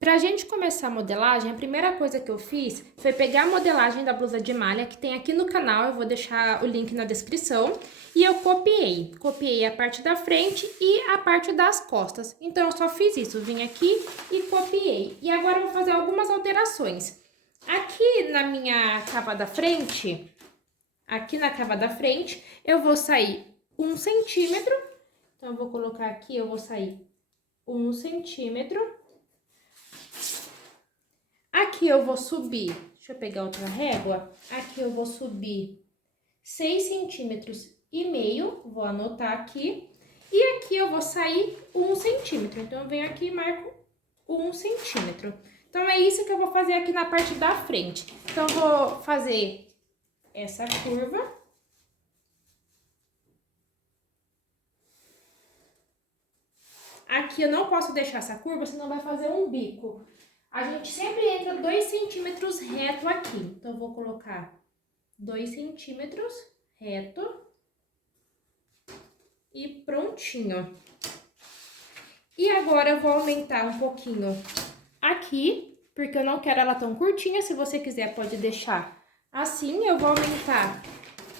Pra gente começar a modelagem, a primeira coisa que eu fiz foi pegar a modelagem da blusa de malha, que tem aqui no canal, eu vou deixar o link na descrição, e eu copiei. Copiei a parte da frente e a parte das costas. Então, eu só fiz isso, vim aqui e copiei. E agora eu vou fazer algumas alterações. Aqui na minha cava da frente, aqui na cava da frente, eu vou sair 1 centímetro. Então, eu vou colocar aqui, eu vou sair 1 centímetro. Aqui eu vou subir, deixa eu pegar outra régua, aqui eu vou subir 6,5 centímetros, vou anotar aqui. E aqui eu vou sair 1 centímetro, então eu venho aqui e marco 1 centímetro. Então é isso que eu vou fazer aqui na parte da frente. Então eu vou fazer essa curva. Aqui eu não posso deixar essa curva, senão vai fazer um bico. A gente sempre entra 2 centímetros reto aqui. Então, eu vou colocar 2 centímetros reto. E prontinho. E agora eu vou aumentar um pouquinho aqui, porque eu não quero ela tão curtinha. Se você quiser, pode deixar assim. Eu vou aumentar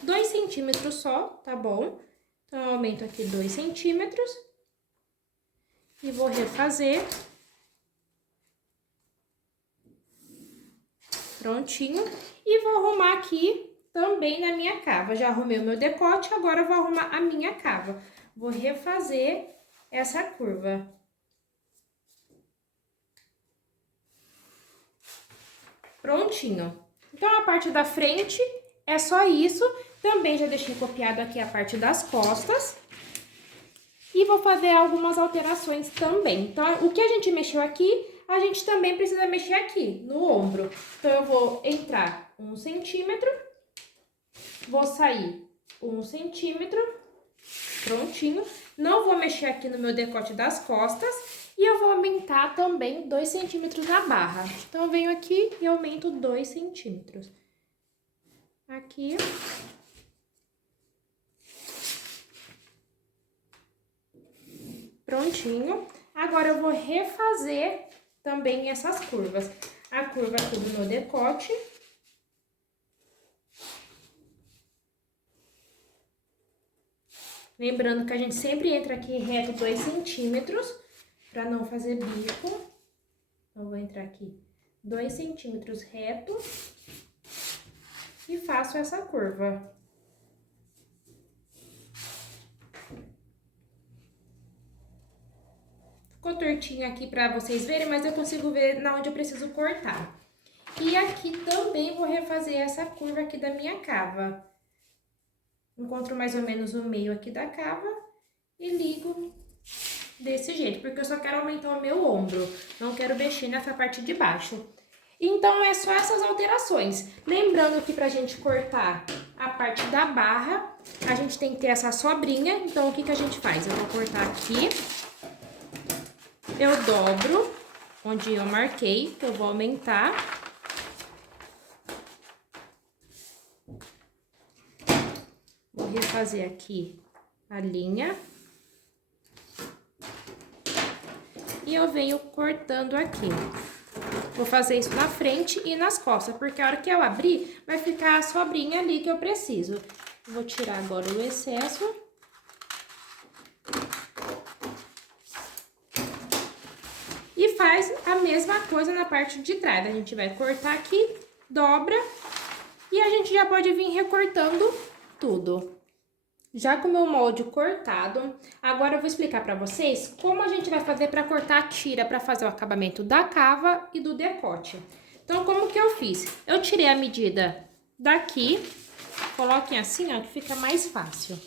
2 centímetros só, tá bom? Então, eu aumento aqui 2 centímetros. E vou refazer. Prontinho. E vou arrumar aqui também na minha cava. Já arrumei o meu decote, agora eu vou arrumar a minha cava. Vou refazer essa curva. Prontinho. Então, a parte da frente é só isso. Também já deixei copiado aqui a parte das costas. E vou fazer algumas alterações também. Então, o que a gente mexeu aqui, a gente também precisa mexer aqui, no ombro. Então, eu vou entrar 1 centímetro, vou sair 1 centímetro, prontinho. Não vou mexer aqui no meu decote das costas e eu vou aumentar também 2 centímetros na barra. Então, eu venho aqui e aumento 2 centímetros. Aqui. Prontinho. Agora, eu vou refazer também essas curvas. A curva aqui do meu decote. Lembrando que a gente sempre entra aqui reto 2 centímetros, para não fazer bico. Então, vou entrar aqui 2 centímetros reto e faço essa curva. Ficou tortinho aqui pra vocês verem, mas eu consigo ver na onde eu preciso cortar. E aqui também vou refazer essa curva aqui da minha cava. Encontro mais ou menos o meio aqui da cava e ligo desse jeito, porque eu só quero aumentar o meu ombro, não quero mexer nessa parte de baixo. Então, é só essas alterações. Lembrando que pra gente cortar a parte da barra, a gente tem que ter essa sobrinha. Então, o que que a gente faz? Eu vou cortar aqui. Eu dobro onde eu marquei, que eu vou aumentar. Vou refazer aqui a linha. E eu venho cortando aqui. Vou fazer isso na frente e nas costas, porque a hora que eu abrir, vai ficar a sobrinha ali que eu preciso. Vou tirar agora o excesso. E faz a mesma coisa na parte de trás. A gente vai cortar aqui, dobra, e a gente já pode vir recortando tudo. Já com o meu molde cortado, agora eu vou explicar pra vocês como a gente vai fazer pra cortar a tira, pra fazer o acabamento da cava e do decote. Então, como que eu fiz? Eu tirei a medida daqui, coloquem assim, ó, que fica mais fácil.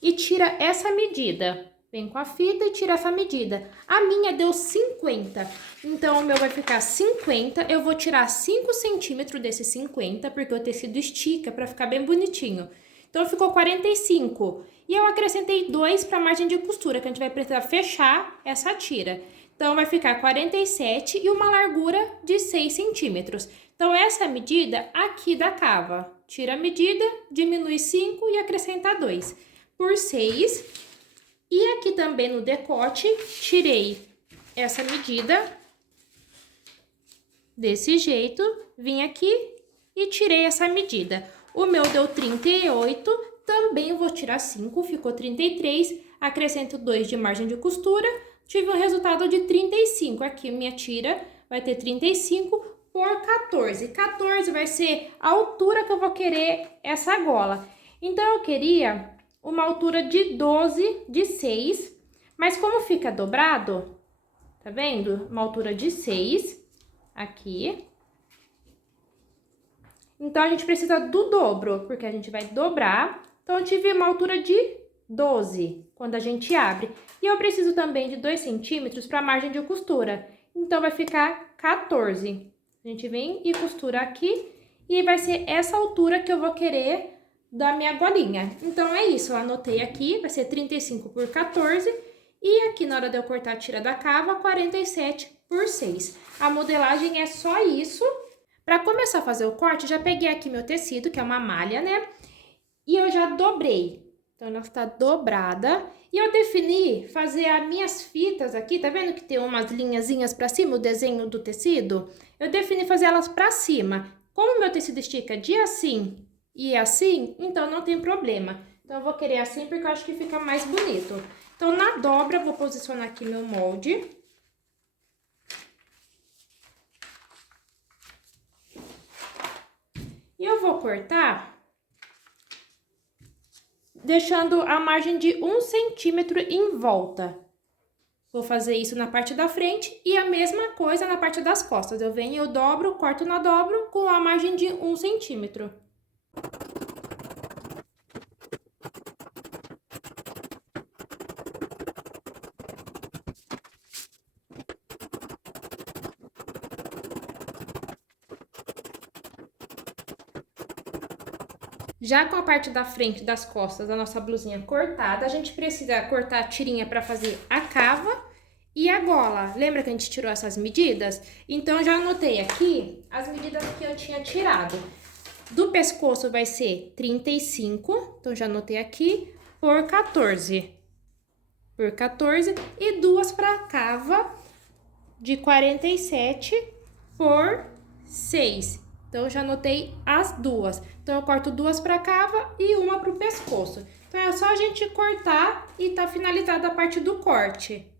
E tira essa medida. Vem com a fita e tira essa medida. A minha deu 50, então o meu vai ficar 50. Eu vou tirar 5 centímetros desse 50, porque o tecido estica pra ficar bem bonitinho. Então, ficou 45. E eu acrescentei 2 para a margem de costura, que a gente vai precisar fechar essa tira. Então, vai ficar 47 e uma largura de 6 centímetros. Então, essa é a medida aqui da cava. Tira a medida, diminui 5 e acrescenta 2 por 6. E aqui também no decote, tirei essa medida desse jeito, vim aqui e tirei essa medida. O meu deu 38, também vou tirar 5, ficou 33, acrescento 2 de margem de costura, tive um resultado de 35. Aqui minha tira vai ter 35 por 14. 14 vai ser a altura que eu vou querer essa gola. Então, eu queria uma altura de 12 de 6, mas como fica dobrado, tá vendo? Uma altura de 6 aqui. Então, a gente precisa do dobro, porque a gente vai dobrar. Então, eu tive uma altura de 12 quando a gente abre. E eu preciso também de 2 centímetros para margem de costura. Então, vai ficar 14. A gente vem e costura aqui. E vai ser essa altura que eu vou querer da minha golinha. Então, é isso. Eu anotei aqui, vai ser 35 por 14. E aqui, na hora de eu cortar a tira da cava, 47 por 6. A modelagem é só isso. Para começar a fazer o corte, já peguei aqui meu tecido, que é uma malha, né? E eu já dobrei. Então, ela está dobrada. E eu defini fazer as minhas fitas aqui, tá vendo que tem umas linhazinhas para cima, o desenho do tecido? Eu defini fazer elas para cima. Como o meu tecido estica de assim e assim, então não tem problema. Então, eu vou querer assim porque eu acho que fica mais bonito. Então, na dobra, eu vou posicionar aqui meu molde. E eu vou cortar deixando a margem de 1 centímetro em volta. Vou fazer isso na parte da frente e a mesma coisa na parte das costas. Eu venho, eu dobro, corto na dobra com a margem de 1 centímetro. Já com a parte da frente das costas da nossa blusinha cortada, a gente precisa cortar a tirinha para fazer a cava e a gola. Lembra que a gente tirou essas medidas? Então, eu já anotei aqui as medidas que eu tinha tirado. Do pescoço vai ser 35, então já anotei aqui, por 14. Por 14 e duas para cava de 47 por 6. Então, eu já anotei as duas. Então, eu corto duas para cava e uma para o pescoço. Então, é só a gente cortar e tá finalizada a parte do corte.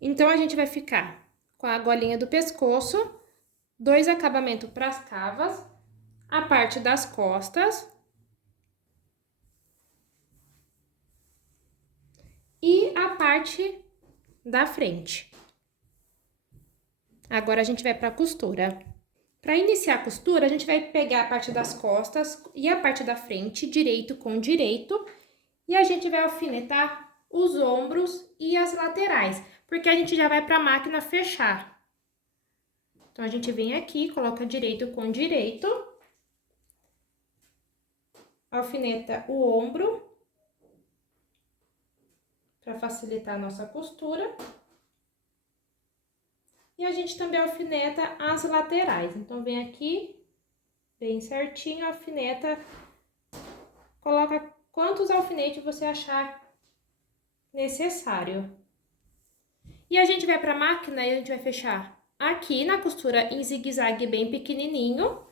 Então, a gente vai ficar com a golinha do pescoço, 2 acabamentos para as cavas, a parte das costas e a parte da frente. Agora, a gente vai para a costura. Para iniciar a costura, a gente vai pegar a parte das costas e a parte da frente, direito com direito, e a gente vai alfinetar os ombros e as laterais, porque a gente já vai para a máquina fechar. Então, a gente vem aqui, coloca direito com direito, alfineta o ombro, para facilitar a nossa costura. E a gente também alfineta as laterais. Então, vem aqui, bem certinho, alfineta, coloca quantos alfinetes você achar necessário. E a gente vai para a máquina e a gente vai fechar aqui na costura em zigue-zague bem pequenininho.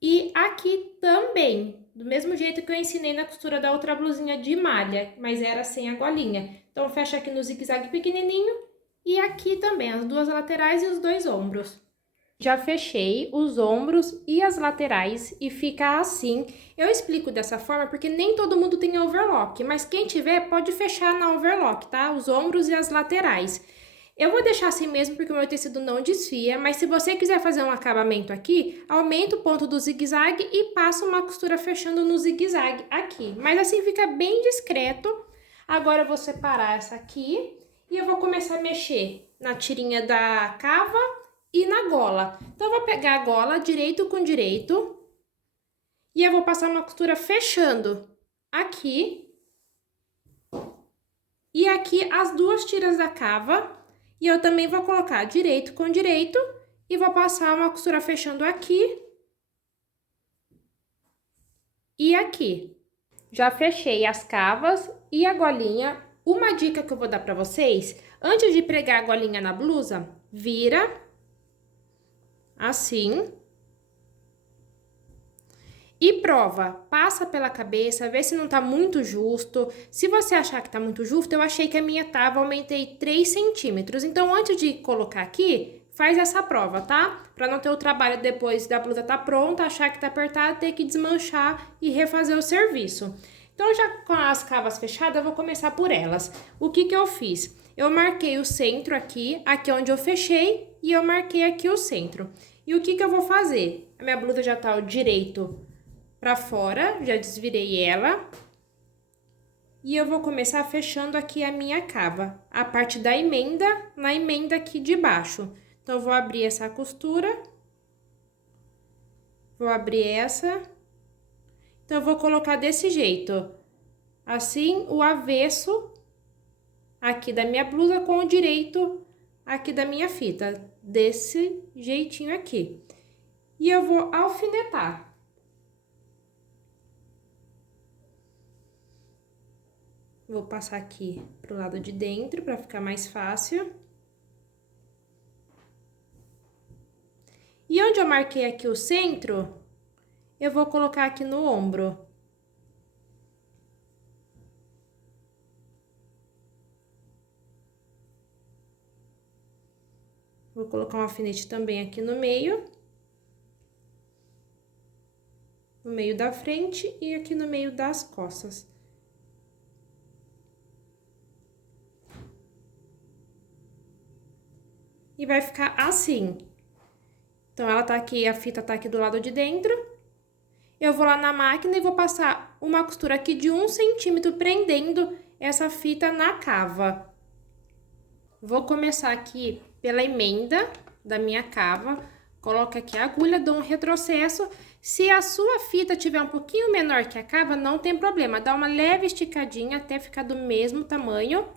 E aqui também, do mesmo jeito que eu ensinei na costura da outra blusinha de malha, mas era sem a golinha. Então, fecha aqui no zigue-zague pequenininho e aqui também, as duas laterais e os 2 ombros. Já fechei os ombros e as laterais e fica assim. Eu explico dessa forma porque nem todo mundo tem overlock, mas quem tiver pode fechar na overlock, tá? Os ombros e as laterais. Eu vou deixar assim mesmo porque o meu tecido não desfia, mas se você quiser fazer um acabamento aqui, aumenta o ponto do zigue-zague e passa uma costura fechando no zigue-zague aqui. Mas assim fica bem discreto. Agora eu vou separar essa aqui e eu vou começar a mexer na tirinha da cava e na gola. Então, eu vou pegar a gola direito com direito e eu vou passar uma costura fechando aqui e aqui as 2 tiras da cava. E eu também vou colocar direito com direito e vou passar uma costura fechando aqui e aqui. Já fechei as cavas e a golinha. Uma dica que eu vou dar pra vocês, antes de pregar a golinha na blusa, vira assim e prova, passa pela cabeça, vê se não tá muito justo. Se você achar que tá muito justo, eu achei que a minha tava, aumentei 3 centímetros. Então, antes de colocar aqui, faz essa prova, tá? Pra não ter o trabalho depois da blusa tá pronta, achar que tá apertada, ter que desmanchar e refazer o serviço. Então, já com as cavas fechadas, eu vou começar por elas. O que que eu fiz? Eu marquei o centro aqui, aqui onde eu fechei, e eu marquei aqui o centro. E o que que eu vou fazer? A minha blusa já tá ao direito pra fora, já desvirei ela. E eu vou começar fechando aqui a minha cava, a parte da emenda, na emenda aqui de baixo. Então, eu vou abrir essa costura. Vou abrir essa. Então, eu vou colocar desse jeito. Assim, o avesso aqui da minha blusa com o direito aqui da minha fita. Desse jeitinho aqui. E eu vou alfinetar. Vou passar aqui pro lado de dentro para ficar mais fácil. E onde eu marquei aqui o centro, eu vou colocar aqui no ombro. Vou colocar um alfinete também aqui no meio. No meio da frente e aqui no meio das costas. E vai ficar assim. Então, ela tá aqui, a fita tá aqui do lado de dentro. Eu vou lá na máquina e vou passar uma costura aqui de 1 centímetro, prendendo essa fita na cava. Vou começar aqui pela emenda da minha cava. Coloco aqui a agulha, dou um retrocesso. Se a sua fita tiver um pouquinho menor que a cava, não tem problema. Dá uma leve esticadinha até ficar do mesmo tamanho.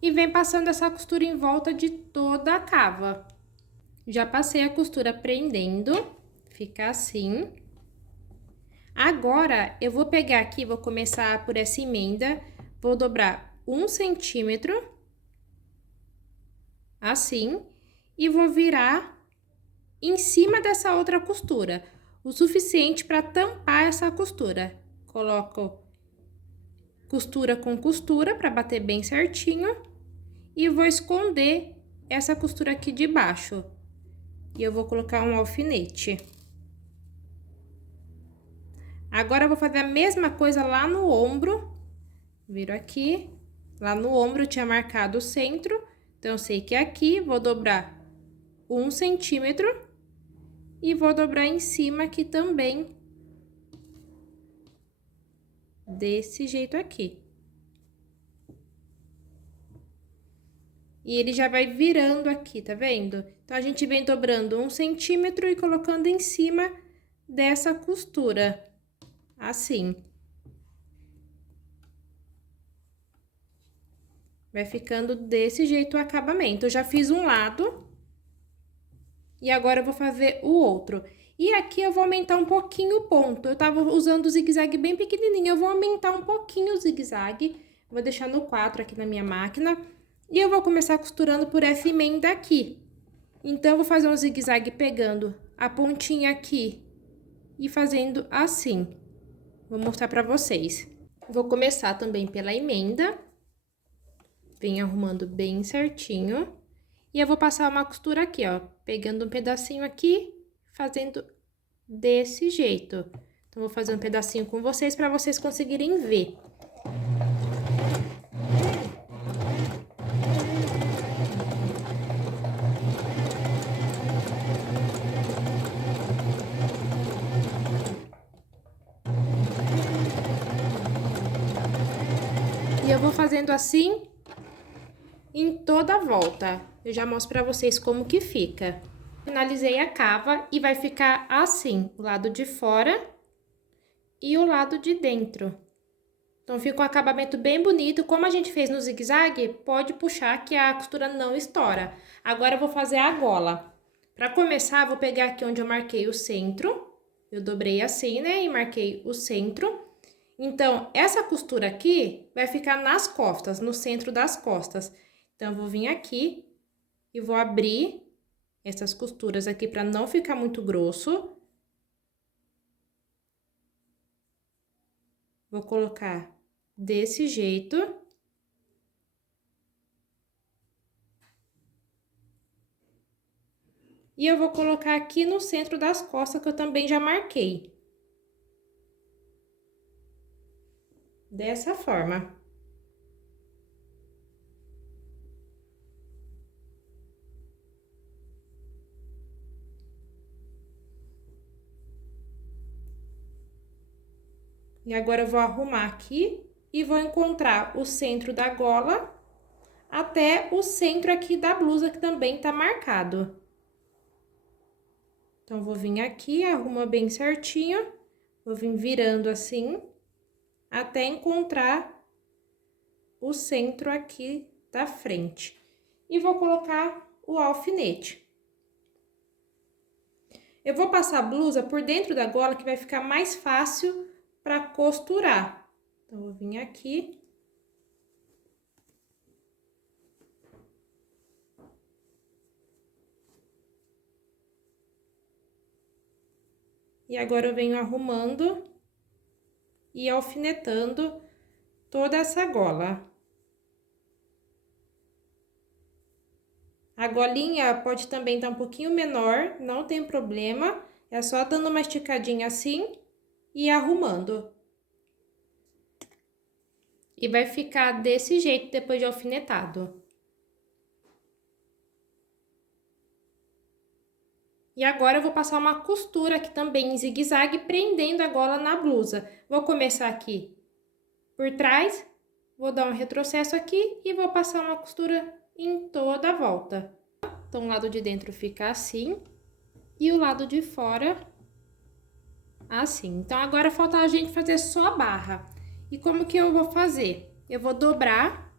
E vem passando essa costura em volta de toda a cava. Já passei a costura prendendo, fica assim. Agora, eu vou pegar aqui, vou começar por essa emenda, vou dobrar 1 centímetro, assim, e vou virar em cima dessa outra costura, o suficiente para tampar essa costura. Coloco costura com costura para bater bem certinho e vou esconder essa costura aqui de baixo. E eu vou colocar um alfinete. Agora, eu vou fazer a mesma coisa lá no ombro. Viro aqui. Lá no ombro, eu tinha marcado o centro. Então, eu sei que é aqui. Vou dobrar 1 centímetro. E vou dobrar em cima aqui também. Desse jeito aqui. E ele já vai virando aqui, tá vendo? Então, a gente vem dobrando 1 centímetro e colocando em cima dessa costura. Assim. Vai ficando desse jeito o acabamento. Eu já fiz um lado. E agora eu vou fazer o outro. E aqui eu vou aumentar um pouquinho o ponto. Eu tava usando o zigue-zague bem pequenininho. Eu vou aumentar um pouquinho o zigue-zague. Vou deixar no 4 aqui na minha máquina. E eu vou começar costurando por essa emenda aqui. Então, eu vou fazer um zigue-zague pegando a pontinha aqui e fazendo assim. Vou mostrar pra vocês. Vou começar também pela emenda. Vem arrumando bem certinho. E eu vou passar uma costura aqui, ó. Pegando um pedacinho aqui, fazendo desse jeito. Então, vou fazer um pedacinho com vocês pra vocês conseguirem ver. E eu vou fazendo assim em toda a volta. Eu já mostro pra vocês como que fica. Finalizei a cava e vai ficar assim, o lado de fora e o lado de dentro. Então, fica um acabamento bem bonito. Como a gente fez no zigue-zague, pode puxar que a costura não estoura. Agora, eu vou fazer a gola. Pra começar, vou pegar aqui onde eu marquei o centro. Eu dobrei assim, né? E marquei o centro. Então, essa costura aqui vai ficar nas costas, no centro das costas. Então, eu vou vir aqui e vou abrir essas costuras aqui para não ficar muito grosso. Vou colocar desse jeito. E eu vou colocar aqui no centro das costas, que eu também já marquei. Dessa forma. E agora eu vou arrumar aqui e vou encontrar o centro da gola até o centro aqui da blusa, que também tá marcado. Então, vou vir aqui, arruma bem certinho, vou vir virando assim, até encontrar o centro aqui da frente. E vou colocar o alfinete. Eu vou passar a blusa por dentro da gola, que vai ficar mais fácil para costurar. Então, vou vir aqui. E agora eu venho arrumando e alfinetando toda essa gola. A golinha pode também estar um pouquinho menor, não tem problema. É só dando uma esticadinha assim e arrumando. E vai ficar desse jeito depois de alfinetado. E agora eu vou passar uma costura aqui também em zigue-zague, prendendo a gola na blusa. Vou começar aqui por trás, vou dar um retrocesso aqui e vou passar uma costura em toda a volta. Então, o lado de dentro fica assim e o lado de fora assim. Então, agora falta a gente fazer só a barra. E como que eu vou fazer? Eu vou dobrar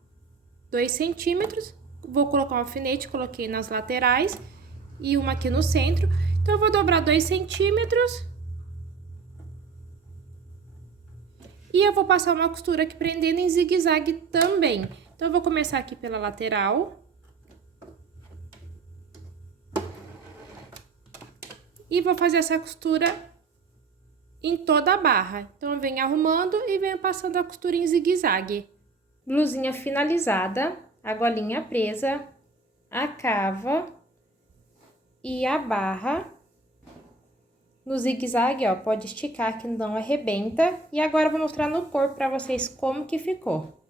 2 centímetros, vou colocar um alfinete, coloquei nas laterais e uma aqui no centro. Então, eu vou dobrar 2 centímetros. E eu vou passar uma costura aqui prendendo em zigue-zague também. Então, eu vou começar aqui pela lateral. E vou fazer essa costura em toda a barra. Então, eu venho arrumando e venho passando a costura em zigue-zague. Blusinha finalizada, a golinha presa, a cava e a barra. No zigue-zague, ó, pode esticar que não arrebenta. E agora eu vou mostrar no corpo pra vocês como que ficou.